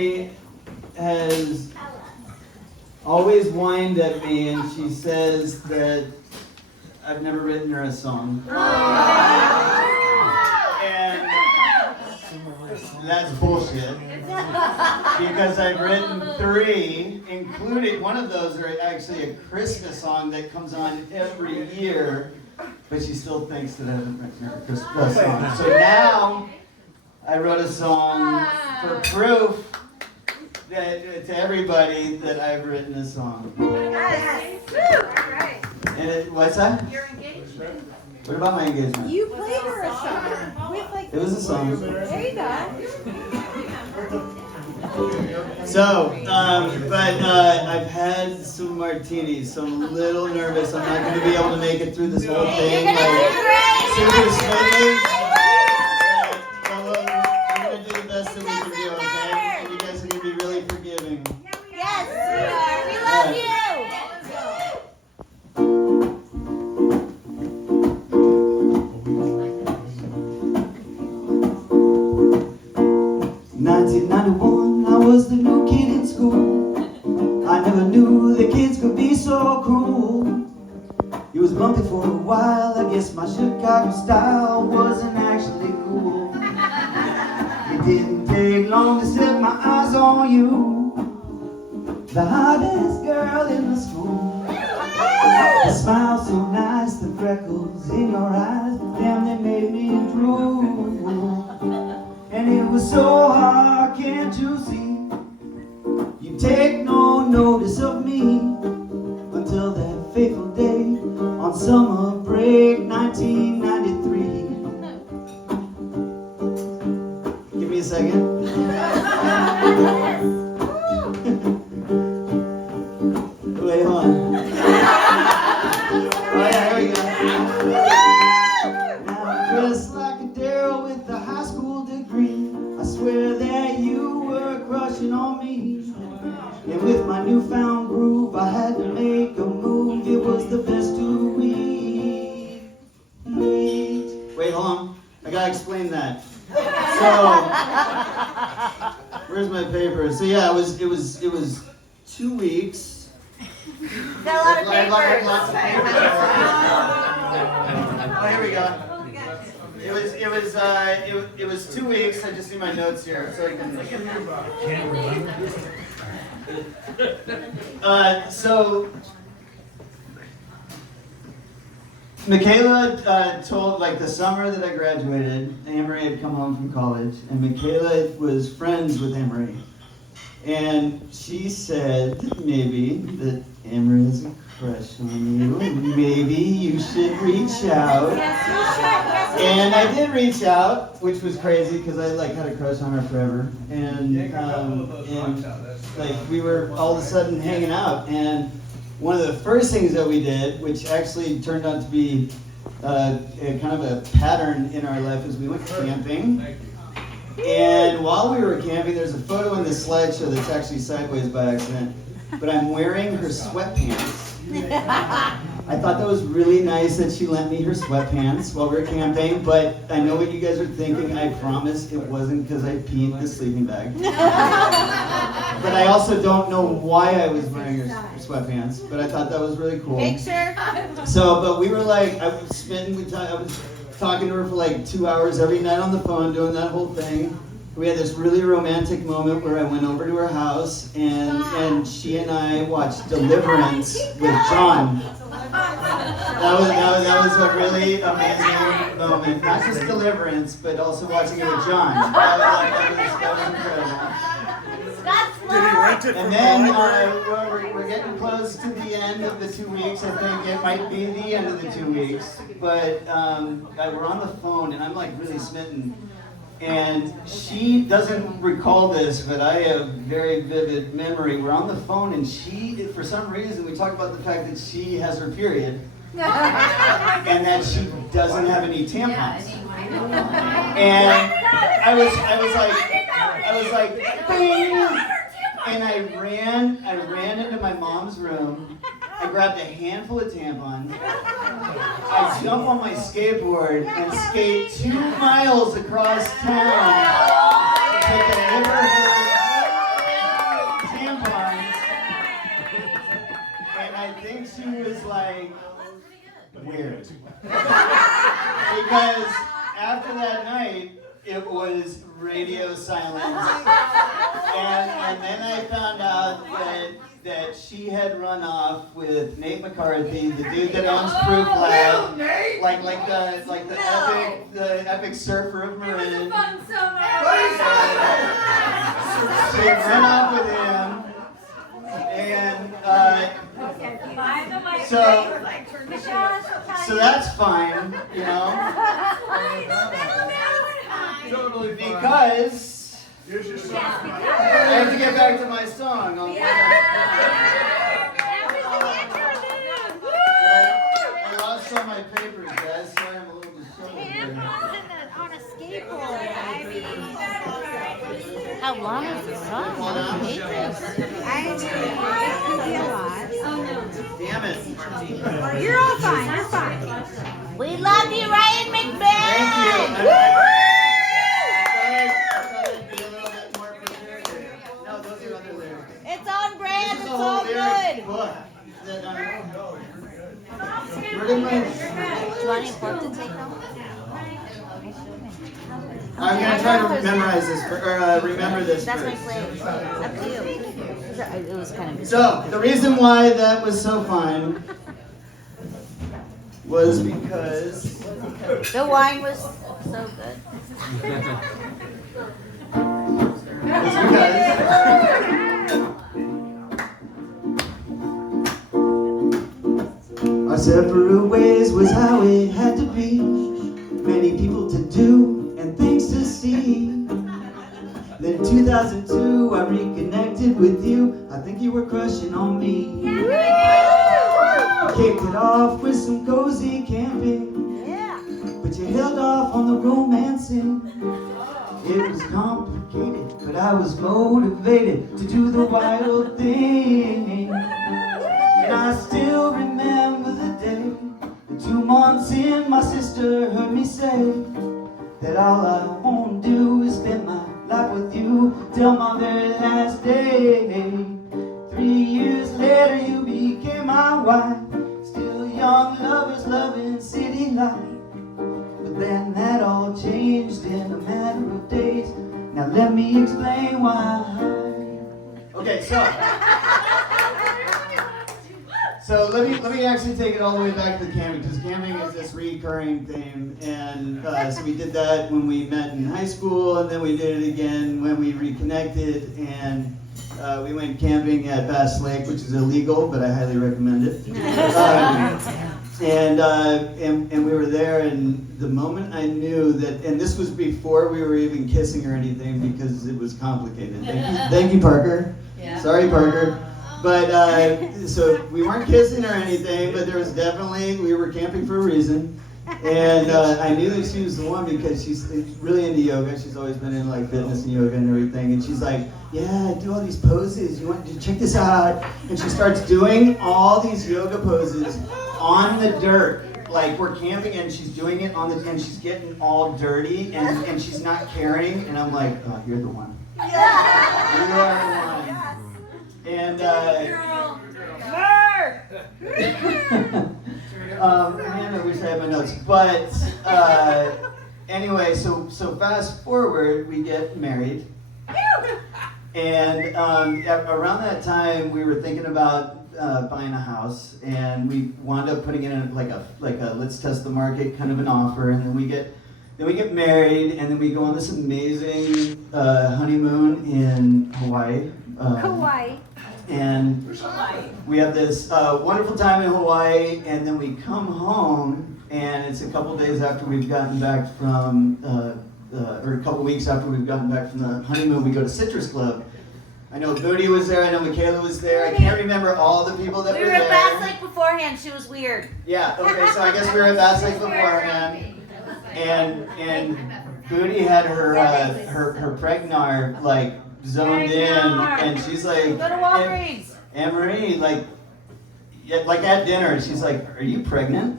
Emery has always whined at me, and she says that I've never written her a song. And that's bullshit. Because I've written 3, including one of those are actually a Christmas song that comes on every year, but she still thinks that I haven't written her a Christmas song. So now I wrote a song for proof that to everybody that I've written a song. And what's that? Your engagement. What about my engagement? You played her a song. It was a song. There you go. So, I've had some martinis, so I'm a little nervous. I'm not going to be able to make it through this whole thing super smoothly. But we're going to do the best that we can do, okay? And you guys are going to be really forgiving. Yes, we are. We love you. 1991, I was the new kid in school. I never knew the kids could be so cruel. It was bumpy for a while, I guess my Chicago style wasn't actually cool. It didn't take long to set my eyes on you, the hottest girl in the school. The smile so nice, the freckles in your eyes, damn, they made me drool. And it was so hard, can't you see? You take no notice of me until that fateful day on summer break 1993. Give me a second. Wait, hold on. Oh yeah, here we go. Now I'm dressed like a Daryl with a high school degree. I swear that you were crushing on me. And with my newfound groove, I had to make a move. It was the best 2 weeks. Wait, hold on. I gotta explain that. So, where's my paper? So yeah, it was 2 weeks. Got a lot of papers. Lots of papers. Oh, here we go. It was 2 weeks. I just need my notes here so I can. Can't remember. So Michaela told, like, the summer that I graduated, Amory had come home from college, and Michaela was friends with Amory. And she said maybe that Amory has a crush on you, maybe you should reach out. And I did reach out, which was crazy because I had a crush on her forever. And we were all of a sudden hanging out. And one of the first things that we did, which actually turned out to be a kind of a pattern in our life, is we went camping. And while we were camping, there's a photo in this slideshow that's actually sideways by accident, but I'm wearing her sweatpants. I thought that was really nice that she lent me her sweatpants while we were camping, but I know what you guys are thinking. I promise it wasn't because I peed the sleeping bag. But I also don't know why I was wearing her sweatpants, but I thought that was really cool. Picture. So, but we were I was talking to her for 2 hours every night on the phone, doing that whole thing. We had this really romantic moment where I went over to her house and she and I watched Deliverance with John. That was a really amazing moment. Not just Deliverance, but also watching it with John. That was incredible. And then we're getting close to the end of the 2 weeks. I think it might be the end of the 2 weeks. But we're on the phone, and I'm really smitten. And she doesn't recall this, but I have very vivid memory. We're on the phone, and she, for some reason, we talk about the fact that she has her period, and that she doesn't have any tampons. And I was like, bing! And I ran into my mom's room. I grabbed a handful of tampons. I jump on my skateboard and skate 2 miles across town to deliver her Because after that night, it was radio silence. And then I found out that she had run off with Nate McCarthy, the dude that owns Fruit Lab, like the epic surfer of Marin. She had run off with him, and so that's fine, you know. Totally fine. Because Here's your song. I have to get back to my song. I lost all my papers, guys. Sorry, I'm a little distracted. On a skateboard. How long is the song? I mean, it could be a lot. Damn it. You're all fine. You're fine. We love you, Ryan McMahon. Thank you. Woo! No, those are other lyrics. It's on brand. This is It's a whole all lyric good. book that where did my... Do you want any book to take home? I'm gonna try to memorize this remember this That's my first. plan. Up to you. It was kind of. So the reason why that was so fun was because The wine was so good. our separate ways was how it had to be. Many people to do and things to see. Then 2002 I reconnected with you. I think you were crushing on me. Kicked it off with some cozy camping, Yeah. but you held off on the romancing. It was complicated, but I was motivated to do the wild thing. And I still remember the day, the 2 months in, my sister heard me say that all I want to do is spend my life with you till my very last day. 3 years later, you became my wife. Still young lovers loving city life. But then that all changed in a matter of days. Now let me explain why. Okay, so let me actually take it all the way back to the camping, because camping is this recurring theme, and so we did that when we met in high school, and then we did it again when we reconnected, and we went camping at Bass Lake, which is illegal, but I highly recommend it. And we were there, and the moment I knew that, and this was before we were even kissing or anything, because it was complicated. Thank you, Parker. Yeah. Sorry, Parker. But so we weren't kissing or anything, but there was definitely, we were camping for a reason. And I knew that she was the one because she's really into yoga. She's always been into like fitness and yoga and everything. And she's like, yeah, I do all these poses. You want to check this out? And she starts doing all these yoga poses on the dirt. Like we're camping and she's doing it on the, and she's getting all dirty and she's not caring. And I'm like, oh, you're the one. You are the one. And man, I wish I had my notes. But anyway, so fast forward, we get married, and around that time, we were thinking about buying a house, and we wound up putting in like a let's test the market kind of an offer, and then we get married, and then we go on this amazing honeymoon in Hawaii. Hawaii. And we have this wonderful time in Hawaii, and then we come home, and it's a couple days after we've gotten back from, or a couple weeks after we've gotten back from the honeymoon, we go to Citrus Club. I know Booty was there, I know Michaela was there, I can't remember all the people that We were were there. at Bass Lake beforehand. She was weird. Yeah, okay, so I guess we were at Bass Lake beforehand, and Booty had her Pregnar, like, zoned in, and she's like, Go to Walgreens. Anne-Marie, like at dinner, she's like, are you pregnant?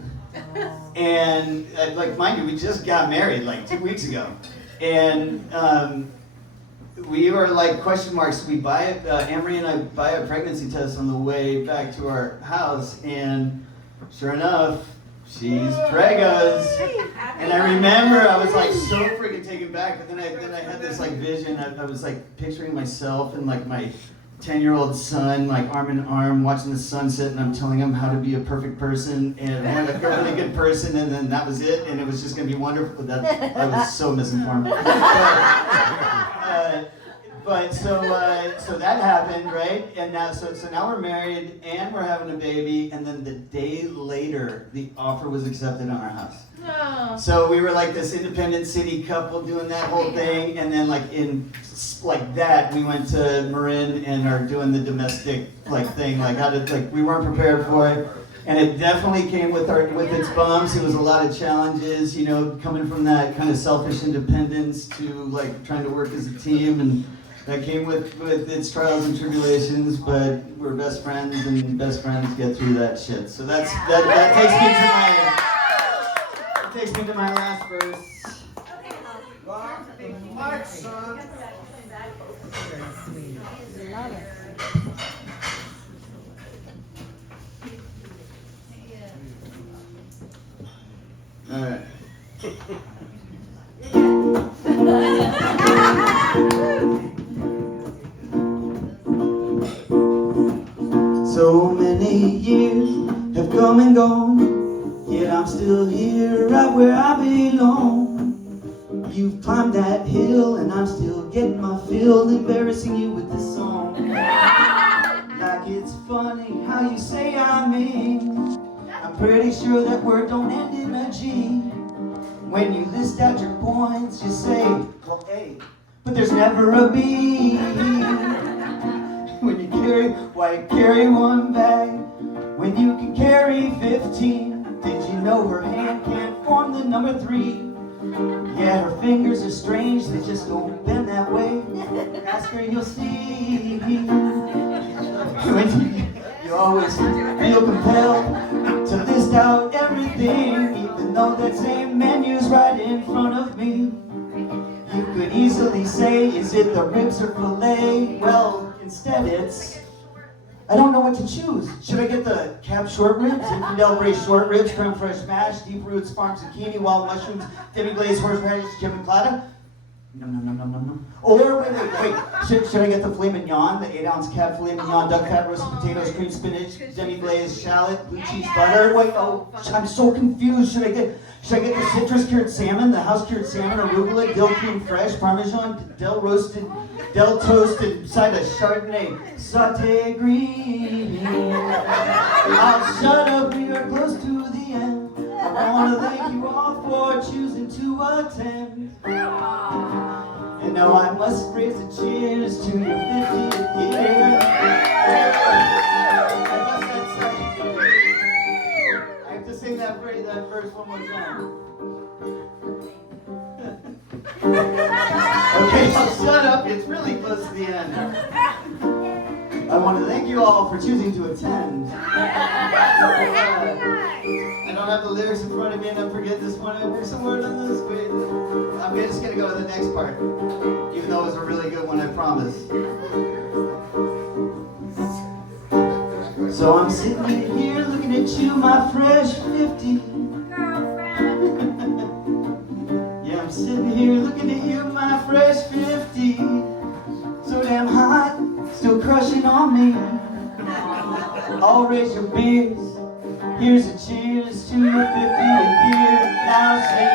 And like, mind you, we just got married like 2 weeks ago. And we were like question marks. We buy, Anne-Marie and I buy a pregnancy test on the way back to our house, and sure enough, She's pregos. And I remember I was like so freaking taken back, but then I had this like vision. I was like picturing myself and like my 10-year-old son, like arm in arm, watching the sunset, and I'm telling him how to be a perfect person and a really good person, and then that was it, and it was just gonna be wonderful. That I was so misinformed. But so that happened, right? And now so now we're married and we're having a baby, and then the day later the offer was accepted on our house. No. So we were like this independent city couple doing that whole thing, and then like that we went to Marin and are doing the domestic thing, we weren't prepared for it. And it definitely came with its bumps. It was a lot of challenges, you know, coming from that kind of selfish independence to like trying to work as a team, and that came with its trials and tribulations, but we're best friends, and best friends get through that shit. So that takes me to my last verse. Mark, son. Love it. All right. So many years have come and gone, yet I'm still here right where I belong. You've climbed that hill and I'm still getting my fill, embarrassing you with this song. Like it's funny how you say I'm in. I'm pretty sure that word don't end in a G. When you list out your points, you say, well, A, but there's never a B. When you carry one bag when you can carry 15? Did you know her hand can't form the number 3? Yeah, her fingers are strange, they just don't bend that way. Ask her, you'll see. When you always feel compelled to list out everything, even though that same menu's right in front of me. You could easily say, is it the ribs or filet? Well, instead it's, I don't know what to choose. Should I get the cab short ribs, infidel braised short ribs, creme fraiche mash, deep roots, farm zucchini, wild mushrooms, demi-glazed horseradish, jamiclada? No. Or wait. Should I get the filet mignon, the 8-ounce cab filet mignon, duck fat, roasted potatoes, cream spinach, demi-glazed shallot, blue cheese butter? Wait, I'm so confused. Should I get the citrus cured salmon, the house cured salmon, arugula, dill cream fresh, parmesan, dill roasted, dill toasted, side of Chardonnay, sauté green? I'll shut up, we are close to the end. I want to thank you all for choosing to attend. And now I must raise a cheers to your 50th year. I have to sing that verse one more time. Okay, I'll shut up. It's really close to the end. I want to thank you all for choosing to attend. I don't have the lyrics in front of me, and I forget this one. There's a word on this. Wait, I'm just gonna go to the next part, even though it was a really good one, I promise. So I'm sitting here looking at you, my fresh 50. Yeah, I'm sitting here looking at you, my fresh 50. So damn hot, still crushing on me. I'll raise your beers. Here's a cheers to your 50th year. Now say